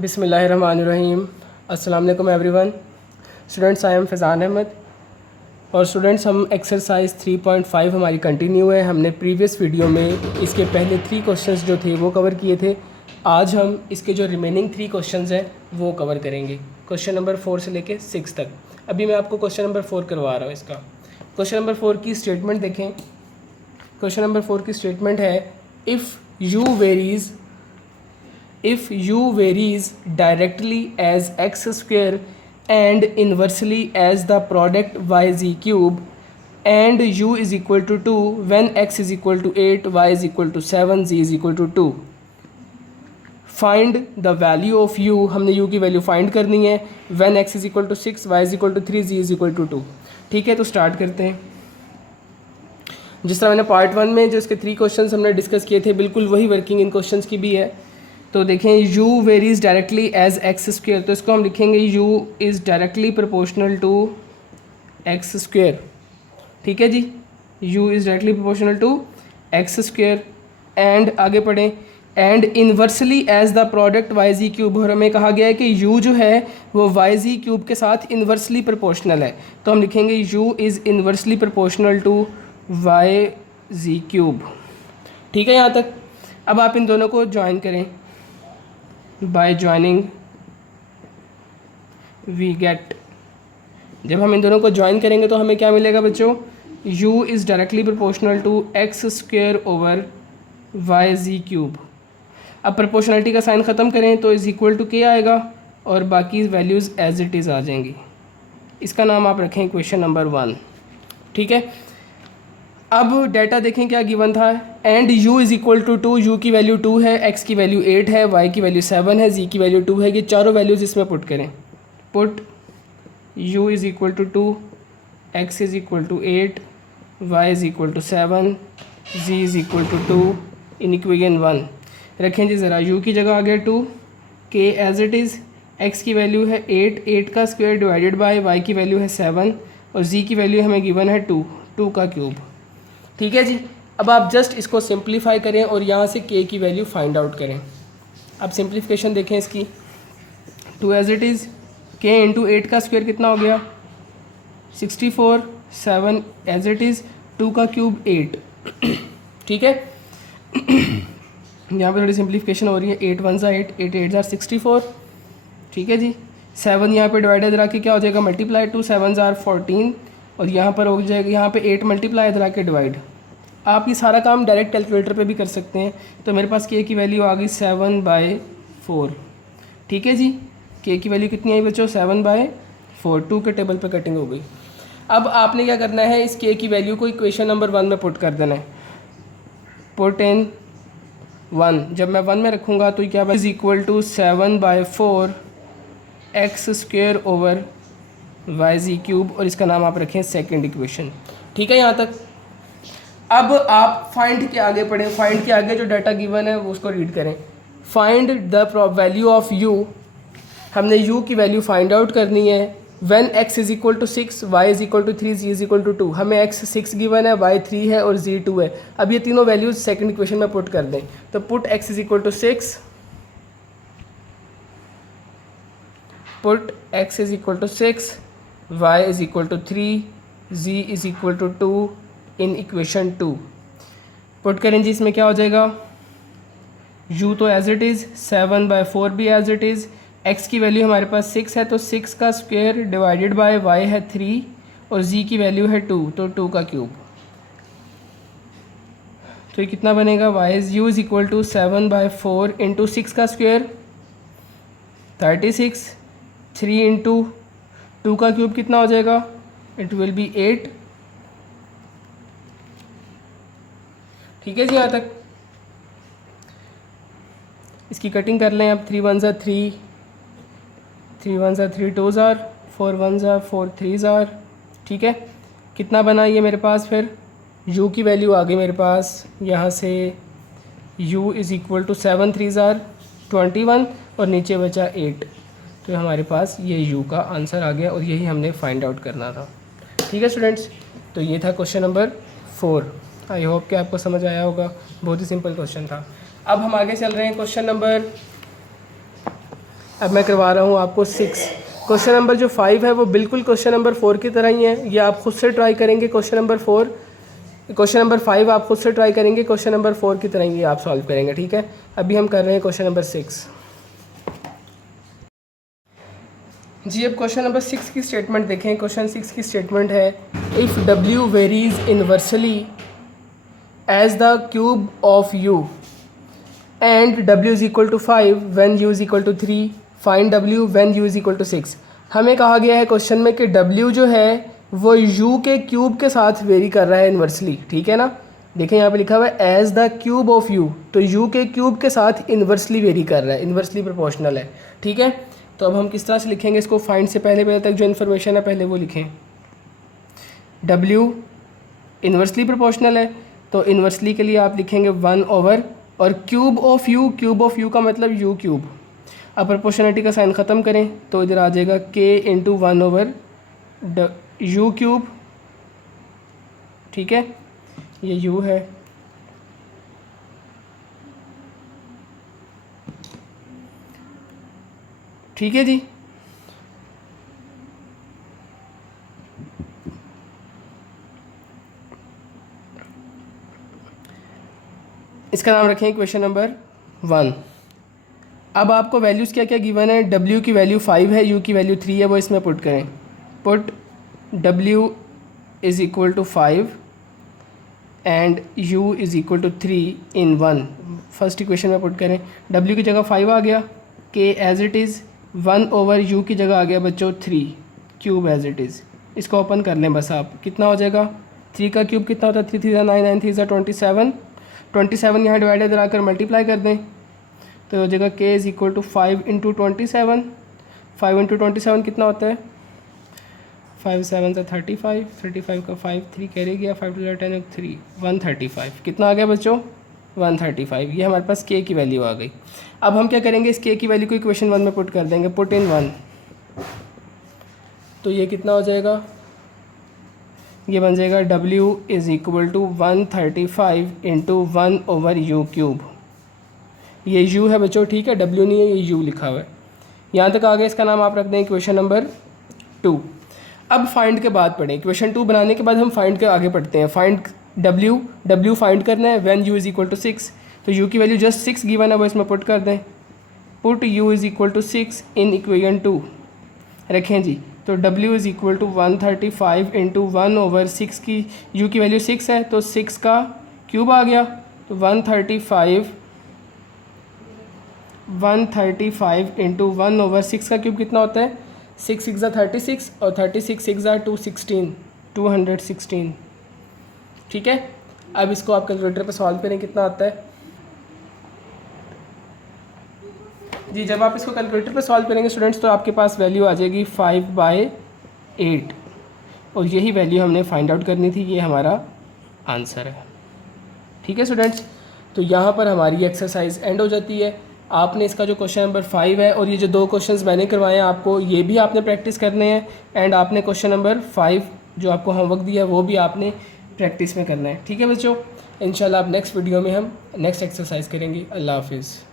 बिस्मिल्लाहिर्रहमानिर्रहीम। अस्सलाम वालेकुम everyone. Students, I am Faizan Ahmad. और स्टूडेंट्स, हम एक्सरसाइज 3.5 हमारी कंटिन्यू है। हमने प्रीवियस वीडियो में इसके पहले 3 क्वेश्चंस जो थे वो कवर किए थे। आज हम इसके जो रिमेनिंग 3 क्वेश्चंस हैं वो कवर करेंगे, क्वेश्चन नंबर 4 से लेके 6 तक। अभी मैं आपको क्वेश्चन नंबर 4 करवा रहा हूँ। इसका क्वेश्चन नंबर 4 की स्टेटमेंट देखें। क्वेश्चन नंबर 4 की स्टेटमेंट है, if u varies directly as x square and inversely as the product yz cube and u is equal to 2 when x is equal to 8, y is equal to 7, z is equal to 2. Find the value of u, हमने u की value find करनी है। when x is equal to 6, y is equal to 3, z is equal to 2. ठीक है, तो start करते हैं। जिस तरह मैंने पार्ट 1 में जो इसके 3 क्वेश्चंस हमने डिस्कस किए थे, बिल्कुल वही वर्किंग इन क्वेश्चंस की भी है। तो देखें, u varies directly as x square, तो इसको हम लिखेंगे u is directly proportional to x square. ठीक है जी, u is directly proportional to x square. And आगे पढ़ें, and inversely as the product y z cube. और हमें कहा गया है कि u जो है वो वाई जी क्यूब के साथ इन्वर्सली प्रोपोर्शनल है, तो हम लिखेंगे u is inversely proportional to y z cube. ठीक है यहाँ तक। अब आप इन दोनों को ज्वाइन करें। बाय ज्वाइनिंग वी गेट, जब हम इन दोनों को ज्वाइन करेंगे तो हमें क्या मिलेगा बच्चों, u is directly proportional to x square over y z cube. अब प्रोपोर्शनलिटी का साइन ख़त्म करें तो इज़ इक्वल टू के आएगा और बाकी वैल्यूज़ एज इट इज़ आ जाएंगी। इसका नाम आप रखें इक्वेशन नंबर 1। ठीक है, अब डाटा देखें क्या गिवन था। And u is equal to 2, u की वैल्यू 2 है, x की वैल्यू 8 है, y की वैल्यू 7 है, z की वैल्यू 2 है। ये चारों वैल्यूज़ इसमें पुट करें। Put u is equal to 2, x is equal to 8, y is equal to 7, z is equal to 2 in equation 1। रखें जी ज़रा, u की जगह आ गया 2, k as it is, x की वैल्यू है 8, 8 का स्क्वायर डिवाइडेड बाय y की वैल्यू है 7 और z की वैल्यू हमें गिवन है 2, 2 का क्यूब। ठीक है जी। अब आप जस्ट इसको सिंप्लीफाई करें और यहाँ से k की वैल्यू फाइंड आउट करें। अब सिंप्लीफिकेशन देखें इसकी, 2 as it is, k into 8 का स्क्वायर कितना हो गया 64, 7 एज इट इज़, 2 का क्यूब 8। ठीक है, यहाँ पे थोड़ी सिंप्लीफिकेशन हो रही है। 8 1 ज़ा 8, 8 8 ज़ा 64। ठीक है जी, 7 यहाँ पे डिवाइड इधर आके क्या हो जाएगा मल्टीप्लाई, 2 7 ज़ा 14 और यहाँ पर हो जाएगा, यहाँ पे 8 मल्टीप्लाई इधर आके डिवाइड। आप ये सारा काम डायरेक्ट कैलकुलेटर पे भी कर सकते हैं। तो मेरे पास k की वैल्यू आ गई 7/4। ठीक है जी, k की वैल्यू कितनी आई बच्चों, 7/4। 2 के टेबल पे कटिंग हो गई। अब आपने क्या करना है, इस k की वैल्यू को इक्वेशन नंबर 1 में पुट कर देना है। पुट इन 1, जब मैं 1 में रखूँगा तो क्या is equal to 7/4 x square over y z cube, और इसका नाम आप रखें सेकंड इक्वेशन। ठीक है यहाँ तक। अब आप फाइंड के आगे पढ़ें। फाइंड के आगे जो डाटा गिवन है वो उसको रीड करें। Find the value of u, हमने u की वैल्यू फाइंड आउट करनी है। When x is equal to 6, y is equal to 3, z is equal to 2। हमें x 6 गिवन है, y 3 है और z 2 है। अब ये तीनों वैल्यूज सेकंड इक्वेशन में पुट कर दें। तो put x is equal to 6, put x is equal to 6, y is equal to 3, z is equal to 2 in equation 2। पुट करें जी, इसमें क्या हो जाएगा, u तो एज इट इज़, 7/4 भी एज इट इज़, x की वैल्यू हमारे पास 6 है तो 6 का स्क्वायर डिवाइडेड बाय y है 3 और z की वैल्यू है 2 तो 2 का क्यूब। तो ये कितना बनेगा, u is equal to 7/4 into 6 का स्क्वायर 36, 3 इंटू 2 का क्यूब कितना हो जाएगा, इट विल बी 8। ठीक है जी यहाँ तक। इसकी कटिंग कर लें अब। 3 1 ज़ा 3, 3 1 ज़ा 3 2 ज़ार, 4 1 ज़ा 4 3 ज़ार। ठीक है, कितना बना ये मेरे पास, फिर u की वैल्यू आ गई मेरे पास यहाँ से, u इज़ इक्वल टू 7 3 ज़ार 21 और नीचे बचा 8। तो हमारे पास ये u का आंसर आ गया और यही हमने फाइंड आउट करना था। ठीक है स्टूडेंट्स, तो ये था क्वेश्चन नंबर 4। आई होप कि आपको समझ आया होगा, बहुत ही सिंपल क्वेश्चन था। अब हम आगे चल रहे हैं क्वेश्चन नंबर अब मैं करवा रहा हूँ आपको 6। क्वेश्चन नंबर जो 5 है वो बिल्कुल क्वेश्चन नंबर 4 की तरह ही है। ये आप खुद से ट्राई करेंगे। क्वेश्चन नंबर 5 आप खुद से ट्राई करेंगे, क्वेश्चन नंबर 4 की तरह ही आप सॉल्व करेंगे, ठीक है। अभी हम कर रहे हैं क्वेश्चन नंबर 6 जी। अब क्वेश्चन नंबर 6 की स्टेटमेंट देखें। क्वेश्चन 6 की स्टेटमेंट है, if W varies inversely as the cube of U and W is equal to 5 when U is equal to 3, find W when U is equal to 6। हमें कहा गया है question में कि W जो है वो U के क्यूब के साथ वेरी कर रहा है इन्वर्सली, ठीक है ना। देखें यहाँ पे लिखा हुआ है as the cube of U, तो U के क्यूब के साथ इन्वर्सली वेरी कर रहा है, इन्वर्सली प्रोपोर्शनल है, ठीक है। तो अब हम किस तरह से लिखेंगे इसको, फाइंड से पहले तक जो इन्फॉर्मेशन है पहले वो लिखें। W इन्वर्सली प्रोपोर्शनल है, तो इन्वर्सली के लिए आप लिखेंगे 1 ओवर, और क्यूब ऑफ U का मतलब U क्यूब। अब प्रोपोर्शनलिटी का साइन ख़त्म करें तो इधर आ जाएगा K into 1 over U cube, ठीक है, ये U है। ठीक है जी। इसका नाम रखें क्वेश्चन नंबर 1। अब आपको वैल्यूज़ क्या क्या गिवन है। W की वैल्यू 5 है, U की वैल्यू 3 है, वो इसमें पुट करें। Put W is equal to 5 and U is equal to 3 in 1। First equation में पुट करें। W की जगह 5 आ गया, K as it is, 1 over U की जगह आ गया बच्चों 3 क्यूब एज इट इज़। इसको ओपन कर लें बस आप, कितना हो जाएगा 3 का क्यूब कितना होता है, 3 3 9 9 3 27, 27 यहाँ डिवाइड इधर आकर मल्टीप्लाई कर दें तो हो जाएगा K is equal to 5 into 27। 5 into 27 कितना होता है, 5 7 से 35, 35 का 5 3 कैरी गया, 5 टू 10 3 135। कितना आ गया बच्चों 135। ये हमारे पास K की वैल्यू आ गई। अब हम क्या करेंगे, इस K की वैल्यू को इक्वेशन 1 में पुट कर देंगे, पुट इन 1। तो ये कितना हो जाएगा, ये बन जाएगा W is equal to 135 into 1 over U cube. ये U है बच्चों, ठीक है, W नहीं है, ये U लिखा हुआ है। यहाँ तक आ गया। इसका नाम आप रख दें क्वेश्चन नंबर 2। अब फाइंड के बाद पढ़ें, क्वेश्चन 2 बनाने के बाद हम फाइंड के आगे पढ़ते हैं। फाइंड W फाइंड करना है when U is equal to 6। तो U की वैल्यू जस्ट 6 गिवन है, वो इसमें पुट कर दें। Put U is equal to 6 in equation 2 रखें जी। तो W is equal to 135 into 1 over 6 की U की वैल्यू 6 है तो 6 का क्यूब आ गया, तो 135 इंटू 1 ओवर 6 का क्यूब कितना होता है, 6 6 36 और 36 6 216, 216, ठीक है। अब इसको आप कैलकुलेटर पे सॉल्व करें, कितना आता है जी। जब आप इसको कैलकुलेटर पे सॉल्व करेंगे स्टूडेंट्स तो आपके पास वैल्यू आ जाएगी 5/8, और यही वैल्यू हमने फाइंड आउट करनी थी, ये हमारा आंसर है, ठीक है स्टूडेंट्स। तो यहाँ पर हमारी एक्सरसाइज एंड हो जाती है। आपने इसका जो क्वेश्चन नंबर 5 है और ये जो 2 क्वेश्चंस मैंने करवाए हैं आपको, ये भी आपने प्रैक्टिस करने हैं, एंड आपने क्वेश्चन नंबर 5 जो आपको होमवर्क दिया है वो भी आपने प्रैक्टिस में करना है, ठीक है बच्चों। इंशाल्लाह अब नेक्स्ट वीडियो में हम नेक्स्ट एक्सरसाइज करेंगे। अल्लाह हाफिज़।